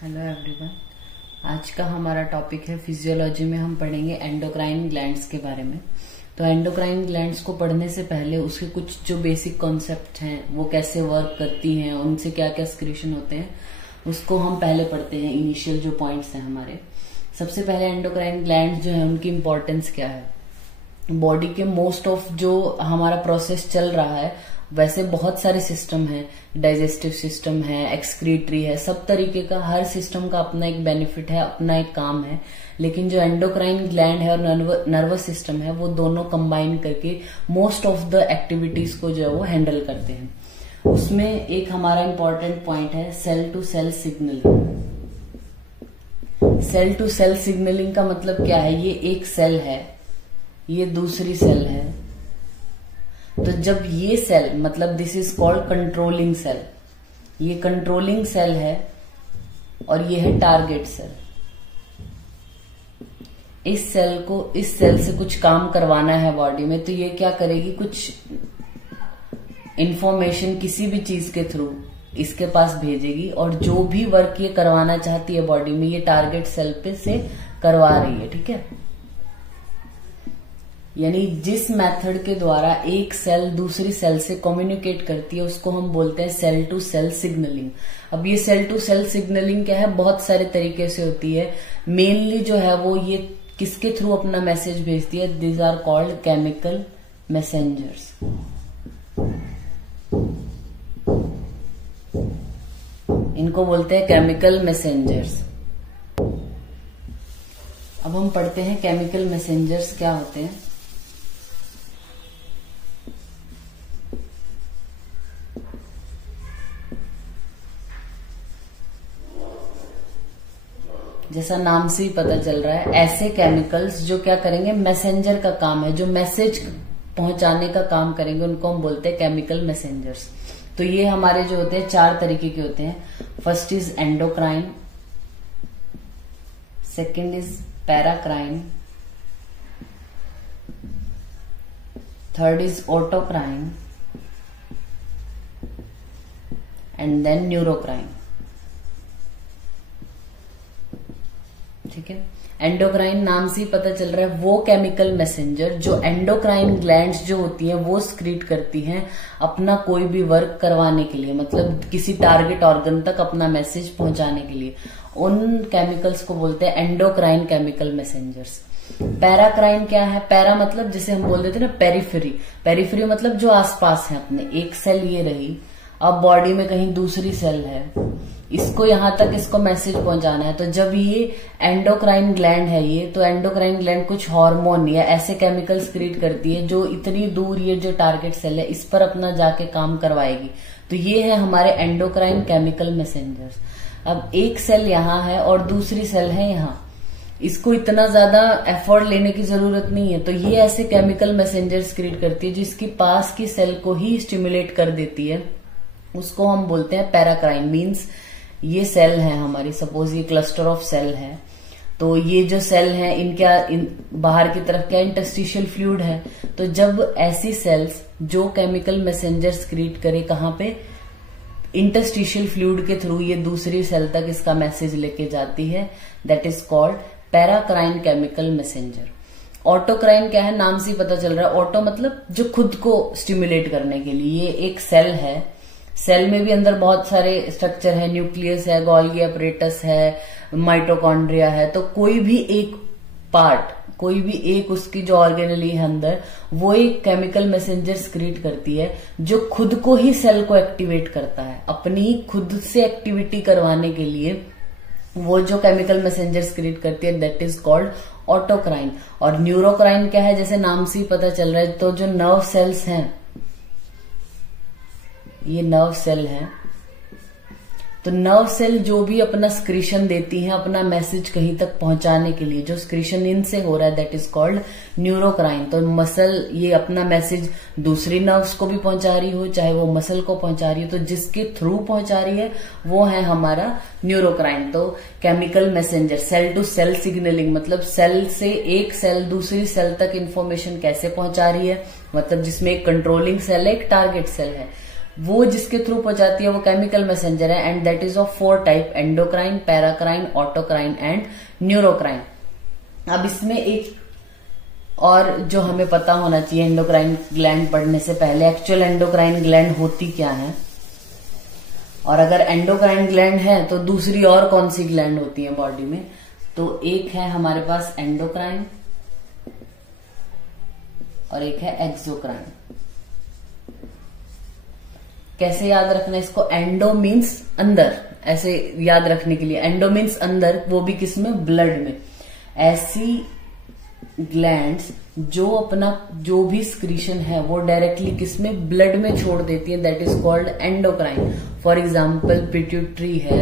Hello everyone. आज का हमारा टॉपिक है फिजियोलॉजी में हम पढ़ेंगे एंडोक्राइन ग्लैंड्स के बारे में। तो एंडोक्राइन ग्लैंड्स को पढ़ने से पहले उसके कुछ जो बेसिक कॉन्सेप्ट हैं, वो कैसे वर्क करती हैं, उनसे क्या क्या सिक्रीशन होते हैं, उसको हम पहले पढ़ते हैं। इनिशियल जो पॉइंट्स हैं हमारे, सबसे पहले एंडोक्राइन ग्लैंड जो है उनकी इंपॉर्टेंस क्या है। बॉडी के मोस्ट ऑफ जो हमारा प्रोसेस चल रहा है, वैसे बहुत सारे सिस्टम है, डाइजेस्टिव सिस्टम है, एक्सक्रीटरी है, सब तरीके का हर सिस्टम का अपना एक बेनिफिट है, अपना एक काम है। लेकिन जो एंडोक्राइन ग्लैंड है और नर्वस सिस्टम है, वो दोनों कंबाइन करके मोस्ट ऑफ द एक्टिविटीज को जो है वो हैंडल करते हैं। उसमें एक हमारा इंपॉर्टेंट पॉइंट है cell to cell signalling. Cell to cell signalling का मतलब क्या है? ये एक सेल है, ये दूसरी सेल है, तो जब ये सेल, मतलब this is called controlling cell, ये कंट्रोलिंग सेल है और ये है टारगेट सेल। इस सेल से कुछ काम करवाना है बॉडी में, तो ये क्या करेगी, कुछ इंफॉर्मेशन किसी भी चीज के थ्रू इसके पास भेजेगी, और जो भी वर्क ये करवाना चाहती है बॉडी में, ये टारगेट सेल पे से करवा रही है। ठीक है, यानी जिस मेथड के द्वारा एक सेल दूसरी सेल से कम्युनिकेट करती है, उसको हम बोलते हैं सेल टू सेल सिग्नलिंग। अब ये सेल टू सेल सिग्नलिंग क्या है, बहुत सारे तरीके से होती है। मेनली जो है वो ये किसके थ्रू अपना मैसेज भेजती है, these are called chemical messengers. इनको बोलते हैं केमिकल मैसेंजर्स। अब हम पढ़ते हैं केमिकल मैसेंजर्स क्या होते हैं। जैसा नाम से ही पता चल रहा है, ऐसे केमिकल्स जो क्या करेंगे, मैसेंजर का काम है, जो मैसेज पहुंचाने का काम करेंगे, उनको हम बोलते हैं केमिकल मैसेंजर्स। तो ये हमारे जो होते हैं चार तरीके के होते हैं। First is endocrine, second is paracrine, third is autocrine and then neurocrine. ठीक है, एंडोक्राइन नाम से ही पता चल रहा है वो केमिकल मैसेंजर जो एंडोक्राइन ग्लैंड्स जो होती हैं वो स्क्रीट करती हैं अपना कोई भी वर्क करवाने के लिए, मतलब किसी टारगेट ऑर्गन तक अपना मैसेज पहुंचाने के लिए। उन केमिकल्स को बोलते हैं एंडोक्राइन केमिकल मैसेंजर्स। पैराक्राइन क्या है? पैरा मतलब जैसे हम बोल देते हैं ना पेरिफेरी, पेरिफेरी मतलब जो आसपास है अपने। एक सेल ये रही, अब बॉडी में कहीं दूसरी सेल है, इसको यहां तक इसको मैसेज पहुंचाना है। तो जब ये एंडोक्राइन ग्लैंड है ये, तो एंडोक्राइन ग्लैंड कुछ हार्मोन या ऐसे केमिकल स्क्रीट करती है जो इतनी दूर ये जो टारगेट सेल है इस पर अपना जाके काम करवाएगी। तो ये है हमारे एंडोक्राइन केमिकल मैसेंजर्स। अब एक सेल यहाँ है और दूसरी सेल है यहाँ, इसको इतना ज्यादा एफर्ट लेने की जरूरत नहीं है, तो ये ऐसे केमिकल मैसेंजर स्क्रीट करती है जिसकी पास की सेल को ही स्टिमुलेट कर देती है। उसको हम बोलते हैं पैराक्राइन। मीन्स ये सेल है हमारी, सपोज ये क्लस्टर ऑफ सेल है, तो ये जो सेल है इनका बाहर की तरफ क्या इंटरस्टिशियल फ्लूइड है। तो जब ऐसी सेल्स जो केमिकल मैसेंजर स्क्रीट करे कहाँ पे, इंटरस्टिशियल फ्लूइड के थ्रू ये दूसरी सेल तक इसका मैसेज लेके जाती है, that is called paracrine chemical messenger. Autocrine क्या है, नाम से ही पता चल रहा है, ऑटो मतलब जो खुद को स्टिमुलेट करने के लिए। ये एक सेल है, सेल में भी अंदर बहुत सारे स्ट्रक्चर है, न्यूक्लियस है, गोल्गी अपरेटस है, माइटोकॉन्ड्रिया है। तो कोई भी एक पार्ट, कोई भी एक उसकी जो ऑर्गेनली है अंदर, वो एक केमिकल मैसेंजर स्क्रीट करती है जो खुद को ही सेल को एक्टिवेट करता है, अपनी खुद से एक्टिविटी करवाने के लिए वो जो केमिकल मैसेंजर स्क्रीट करती है, दैट इज कॉल्ड ऑटोक्राइन। और न्यूरोक्राइन क्या है, जैसे नाम से ही पता चल रहा है, तो जो नर्व सेल्स हैं, ये नर्व सेल है, तो नर्व सेल जो भी अपना स्क्रीशन देती हैं अपना मैसेज कहीं तक पहुंचाने के लिए, जो स्क्रीशन इनसे हो रहा है, दैट इज कॉल्ड न्यूरोक्राइन। तो मसल ये अपना मैसेज दूसरी नर्व्स को भी पहुंचा रही हो, चाहे वो मसल को पहुंचा रही हो, तो जिसके थ्रू पहुंचा रही है वो है हमारा न्यूरोक्राइन। तो chemical messenger, cell to cell signalling मतलब सेल से एक सेल दूसरी सेल तक इंफॉर्मेशन कैसे पहुंचा रही है, मतलब जिसमें एक कंट्रोलिंग सेल है, एक टारगेट सेल है। वो जिसके थ्रू पहुंचाती है वो केमिकल मैसेंजर है, and that is of 4 type: endocrine, paracrine, autocrine and न्यूरोक्राइन। अब इसमें एक और जो हमें पता होना चाहिए एंडोक्राइन ग्लैंड पढ़ने से पहले, एक्चुअल एंडोक्राइन ग्लैंड होती क्या है, और अगर एंडोक्राइन ग्लैंड है तो दूसरी और कौन सी ग्लैंड होती है बॉडी में। तो एक है हमारे पास एंडोक्राइन और एक है एक्सोक्राइन। कैसे याद रखना इसको? एंडो मीन्स अंदर, ऐसे याद रखने के लिए एंडो मीन्स अंदर, वो भी किसमें? ब्लड में। ऐसी ग्लैंड्स जो अपना जो भी स्क्रीशन है वो डायरेक्टली किसमें? ब्लड में छोड़ देती है, that is called endocrine. For example pituitary है,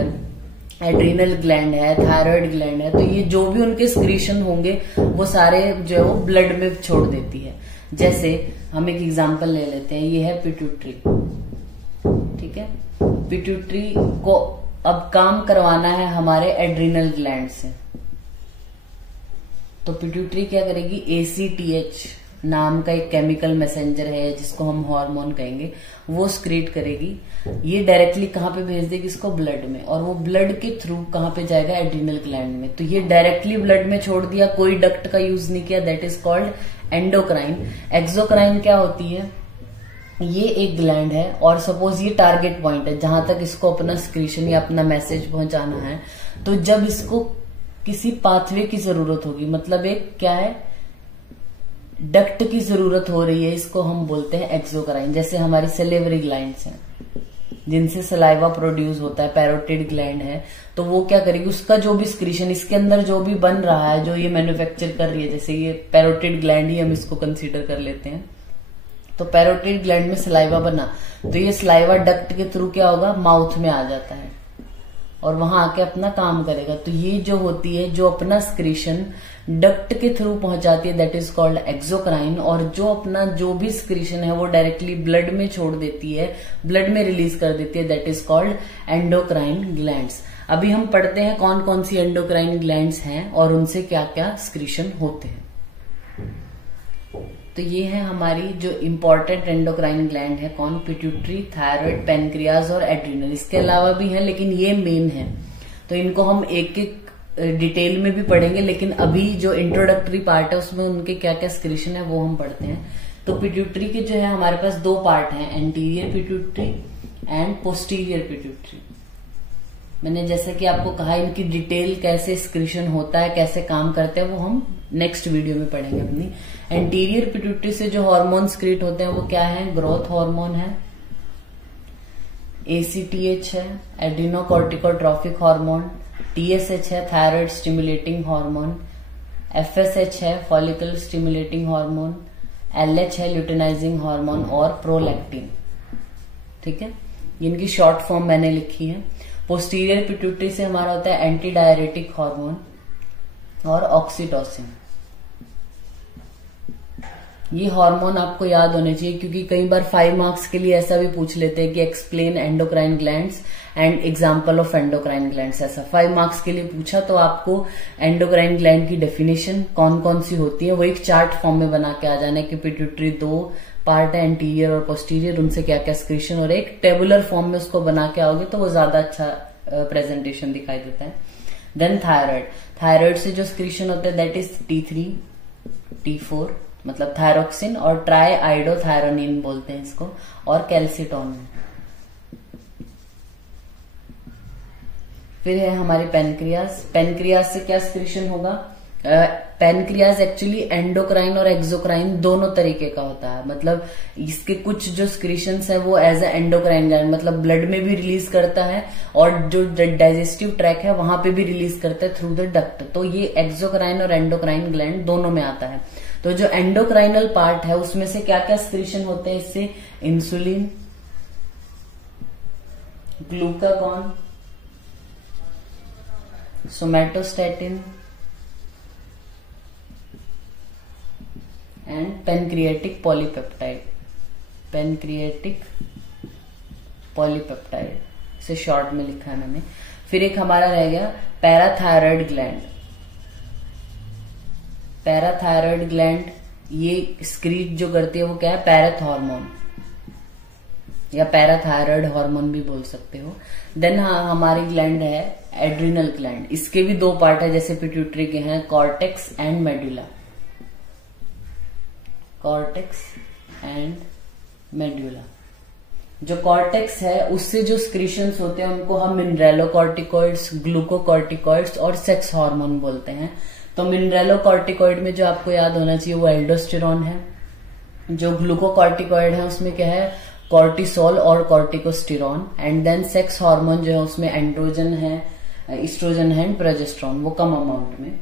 एड्रीनल ग्लैंड है, थायराइड ग्लैंड है, तो ये जो भी उनके स्क्रीशन होंगे वो सारे जो है वो ब्लड में छोड़ देती है। जैसे हम एक एग्जाम्पल ले लेते हैं, ये है पिट्यूटरी, ठीक है। पिट्यूटरी को अब काम करवाना है हमारे एड्रीनल ग्लैंड से, तो पिट्यूटरी क्या करेगी? ACTH नाम का एक केमिकल मैसेंजर है जिसको हम हार्मोन कहेंगे, वो स्क्रीट करेगी। ये डायरेक्टली कहाँ पे भेज देगी? इसको ब्लड में, और वो ब्लड के थ्रू कहाँ पे जाएगा? एड्रीनल ग्लैंड में। तो ये डायरेक्टली ब्लड में छोड़ दिया, कोई डक्ट का यूज नहीं किया, that is called endocrine. Exocrine क्या होती है? ये एक ग्लैंड है और सपोज ये टारगेट पॉइंट है जहां तक इसको अपना स्क्रीशन या अपना मैसेज पहुंचाना है। तो जब इसको किसी पाथवे की जरूरत होगी, मतलब एक क्या है? डक्ट की जरूरत हो रही है, इसको हम बोलते हैं एक्सोक्राइन। जैसे हमारी सेलेवरी ग्लैंड्स हैं जिनसे सलाइवा प्रोड्यूस होता है, पैरोटिड ग्लैंड है, तो वो क्या करेगी? उसका जो भी स्क्रीशन इसके अंदर जो भी बन रहा है, जो ये मैन्युफैक्चर कर रही है, जैसे ये पैरोटिड ग्लैंड ही हम इसको कंसीडर कर लेते हैं, तो पैरोटिड ग्लैंड में सलाइवा बना, तो ये सलाइवा डक्ट के थ्रू क्या होगा? माउथ में आ जाता है और वहां आके अपना काम करेगा। तो ये जो होती है, जो अपना स्क्रीशन डक्ट के थ्रू पहुंचाती है, दैट इज कॉल्ड एक्सोक्राइन। और जो अपना जो भी स्क्रीशन है वो डायरेक्टली ब्लड में छोड़ देती है, ब्लड में रिलीज कर देती है, that is called endocrine glands. अभी हम पढ़ते हैं कौन कौन सी एंडोक्राइन ग्लैंड्स हैं और उनसे क्या क्या स्क्रीशन होते हैं। तो ये है हमारी जो इम्पोर्टेंट एंडोक्राइन ग्लैंड है, कौन? पिट्यूटरी, थायराइड, पैनक्रियाज और एड्रीनल। इसके अलावा भी है लेकिन ये मेन है, तो इनको हम एक एक डिटेल में भी पढ़ेंगे, लेकिन अभी जो इंट्रोडक्टरी पार्ट है उसमें उनके क्या क्या स्क्रीशन है वो हम पढ़ते हैं। तो पिट्यूटरी के जो है हमारे पास 2 पार्ट हैं, anterior pituitary and posterior pituitary. मैंने जैसे कि आपको कहा, इनकी डिटेल कैसे स्क्रीशन होता है, कैसे काम करते हैं, वो हम नेक्स्ट वीडियो में पढ़ेंगे अपनी। एंटीरियर पिट्यूटरी से जो हार्मोन स्क्रीट होते हैं वो क्या है? ग्रोथ हार्मोन है, ACTH है, एड्रीनोकॉर्टिकोट्रॉफिक हार्मोन, TSH है, थायराइड स्टिमुलेटिंग हार्मोन, FSH है, फॉलिकल स्टिमुलेटिंग हार्मोन, LH है, ल्यूटेनाइजिंग हार्मोन, और प्रोलैक्टिन। ठीक है, इनकी शॉर्ट फॉर्म मैंने लिखी है। पोस्टीरियर पिट्यूटरी से हमारा होता है एंटी डायरेटिक हार्मोन और ऑक्सीटोसिन। ये हार्मोन आपको याद होने चाहिए क्योंकि कई बार 5 मार्क्स के लिए ऐसा भी पूछ लेते हैं कि explain endocrine glands and example of endocrine glands. ऐसा 5 मार्क्स के लिए पूछा तो आपको एंडोक्राइन ग्लैंड की डेफिनेशन कौन कौन सी होती है वो एक चार्ट फॉर्म में बना के आ जाना है कि पिट्यूटरी 2 पार्ट है, एंटीरियर और पोस्टीरियर, उनसे क्या क्या स्क्रीशन, और एक टेबुलर फॉर्म में उसको बना के आओगे तो वो ज्यादा अच्छा प्रेजेंटेशन दिखाई देता है। देन थायराइड, थायराइड से जो स्क्रीशन होता है दैट इज T3, T4 मतलब थायरोक्सिन, और ट्राई आइडोथायरोनिन बोलते हैं इसको, और कैल्सिटोनिन। फिर है हमारे पेनक्रियाज। पेनक्रियाज से क्या स्क्रीशन होगा? पेनक्रियाज एक्चुअली एंडोक्राइन और एक्सोक्राइन दोनों तरीके का होता है, मतलब इसके कुछ जो स्क्रीशंस है वो एज ए एंडोक्राइन ग्लैंड मतलब ब्लड में भी रिलीज करता है, और जो डाइजेस्टिव ट्रैक है वहां पे भी रिलीज करता है थ्रू द डक्ट। तो ये एक्सोक्राइन और एंडोक्राइन ग्लैंड दोनों में आता है। तो जो एंडोक्राइनल पार्ट है उसमें से क्या क्या स्क्रीशन होते हैं इससे? Insulin, glucagon, somatostatin and pancreatic polypeptide. Pancreatic polypeptide से शॉर्ट में लिखा है मैंने। फिर एक हमारा रह गया पैराथायरॉयड ग्लैंड। पैराथायरॉयड ग्लैंड ये स्क्रीट जो करती है वो क्या है? पैराथ हार्मोन। या पैराथायराइड हार्मोन भी बोल सकते हो। देन हमारी ग्लैंड है एड्रिनल ग्लैंड। इसके भी दो पार्ट है जैसे पिट्यूटरी के हैं, cortex and medulla. Cortex and medulla. जो कॉर्टेक्स है उससे जो स्क्रीशंस होते हैं उनको हम मिनरेलोकॉर्टिकॉइड्स, ग्लूकोकॉर्टिकॉइड्स और सेक्स हार्मोन बोलते हैं। तो मिनरेलोकॉर्टिकॉइड में जो आपको याद होना चाहिए वो एल्डोस्टेरॉन है। जो ग्लूकोकॉर्टिकॉइड है उसमें क्या है, कॉर्टिसोल और corticosterone. And then sex hormone जो है उसमें एंड्रोजन है, इस्ट्रोजन है एंड प्रोजेस्टेरॉन, वो कम अमाउंट में।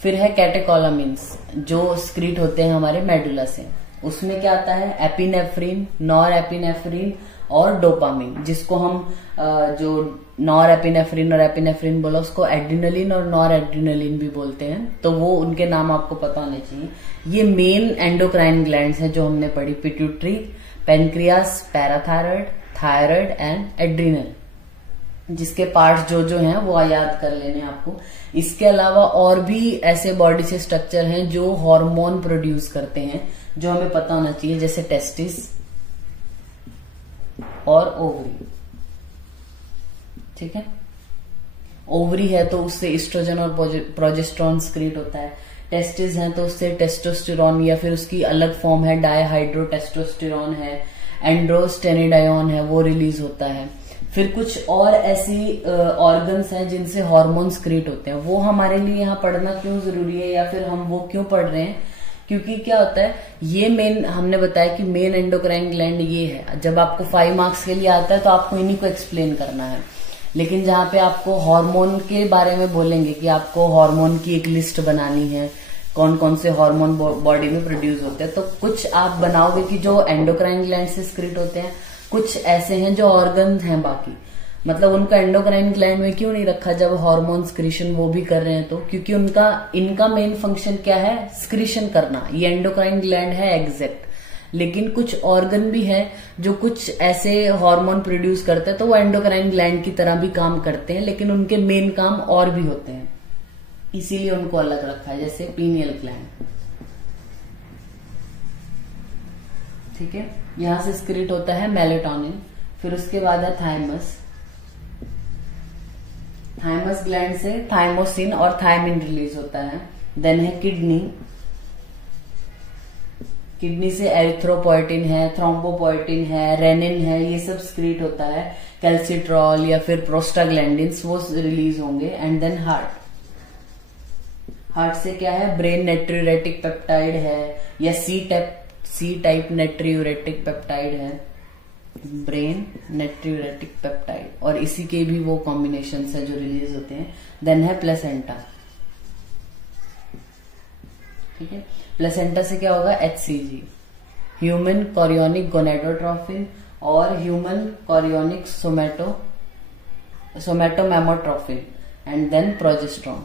फिर है कैटेकोलामिन्स जो स्क्रीट होते हैं हमारे मेडुला से। उसमें क्या आता है, एपिनेफ्रिन, नॉर एपिनेफ्रिन और डोपामिन, जिसको हम जो नॉर एपिनेफ्रिन और एपिनेफ्रिन बोला उसको एड्रिनलिन और नॉर एड्रिनलिन भी बोलते हैं। तो वो उनके नाम आपको पता होने चाहिए। ये मेन एंडोक्राइन ग्लैंड्स हैं जो हमने पढ़ी, pituitary, pancreas, parathyroid, thyroid and adrenal, जिसके पार्ट्स जो हैं वो याद कर लेने आपको। इसके अलावा और भी ऐसे बॉडी से स्ट्रक्चर हैं जो हार्मोन प्रोड्यूस करते हैं, जो हमें पता होना चाहिए, जैसे टेस्टिस और ओवरी। ठीक है, ओवरी है तो उससे एस्ट्रोजन और प्रोजेस्टेरॉन स्क्रीट होता है। टेस्टिस है तो उससे टेस्टोस्टेरॉन या फिर उसकी अलग फॉर्म है डायहाइड्रोटेस्टोस्टेरॉन है, एंड्रोस्टेनिडायोन है, वो रिलीज होता है। फिर कुछ और ऐसी ऑर्गन्स हैं जिनसे हार्मोन स्क्रीट होते हैं। वो हमारे लिए यहाँ पढ़ना क्यों जरूरी है या फिर हम वो क्यों पढ़ रहे हैं, क्योंकि क्या होता है, ये मेन हमने बताया कि मेन एंडोक्राइन ग्लैंड ये है। जब आपको 5 मार्क्स के लिए आता है तो आपको इन्हीं को एक्सप्लेन करना है। लेकिन जहाँ पे आपको हार्मोन के बारे में बोलेंगे कि आपको हार्मोन की एक लिस्ट बनानी है, कौन कौन से हार्मोन बॉडी में प्रोड्यूस होते हैं, तो कुछ आप बनाओगे कि जो एंडोक्राइन ग्लैंड से स्क्रीट होते हैं, कुछ ऐसे हैं जो ऑर्गन हैं बाकी, मतलब उनका एंडोक्राइन ग्लैंड में क्यों नहीं रखा जब हार्मोन स्क्रीशन वो भी कर रहे हैं तो, क्योंकि इनका मेन फंक्शन क्या है, स्क्रीशन करना। ये एंडोक्राइन ग्लैंड है एग्जैक्ट, लेकिन कुछ ऑर्गन भी है जो कुछ ऐसे हार्मोन प्रोड्यूस करते हैं, तो वो एंडोक्राइन ग्लैंड की तरह भी काम करते हैं, लेकिन उनके मेन काम और भी होते हैं, इसीलिए उनको अलग रखा है। जैसे पीनियल ग्लैंड, ठीक है, यहां से स्क्रीट होता है मेलेटोनिन। फिर उसके बाद है थाइमस। थाइमस ग्लैंड से थाइमोसिन और थायमिन रिलीज होता है। देन है किडनी। किडनी से एरिथ्रोपोइटिन है, थ्रोम्बोपोइटिन है, रेनिन है, ये सब स्क्रीट होता है। कैल्सिट्रॉल या फिर प्रोस्टाग्लैंडिन्स वो रिलीज होंगे। And then heart. हार्ट से क्या है, ब्रेन नेट्रियूरेटिक पेप्टाइड है या सी टाइप नेट्रियूरेटिक पेप्टाइड है, ब्रेन नेट्रियूरेटिक पेप्टाइड, और इसी के भी वो कॉम्बिनेशन है जो रिलीज होते हैं। देन है प्लेसेंटा। ठीक है, प्लेसेंटा से क्या होगा, HCG, ह्यूमन कोरियोनिक गोनेडोट्रोफिन और human chorionic somatomammotrophin. And then progesterone.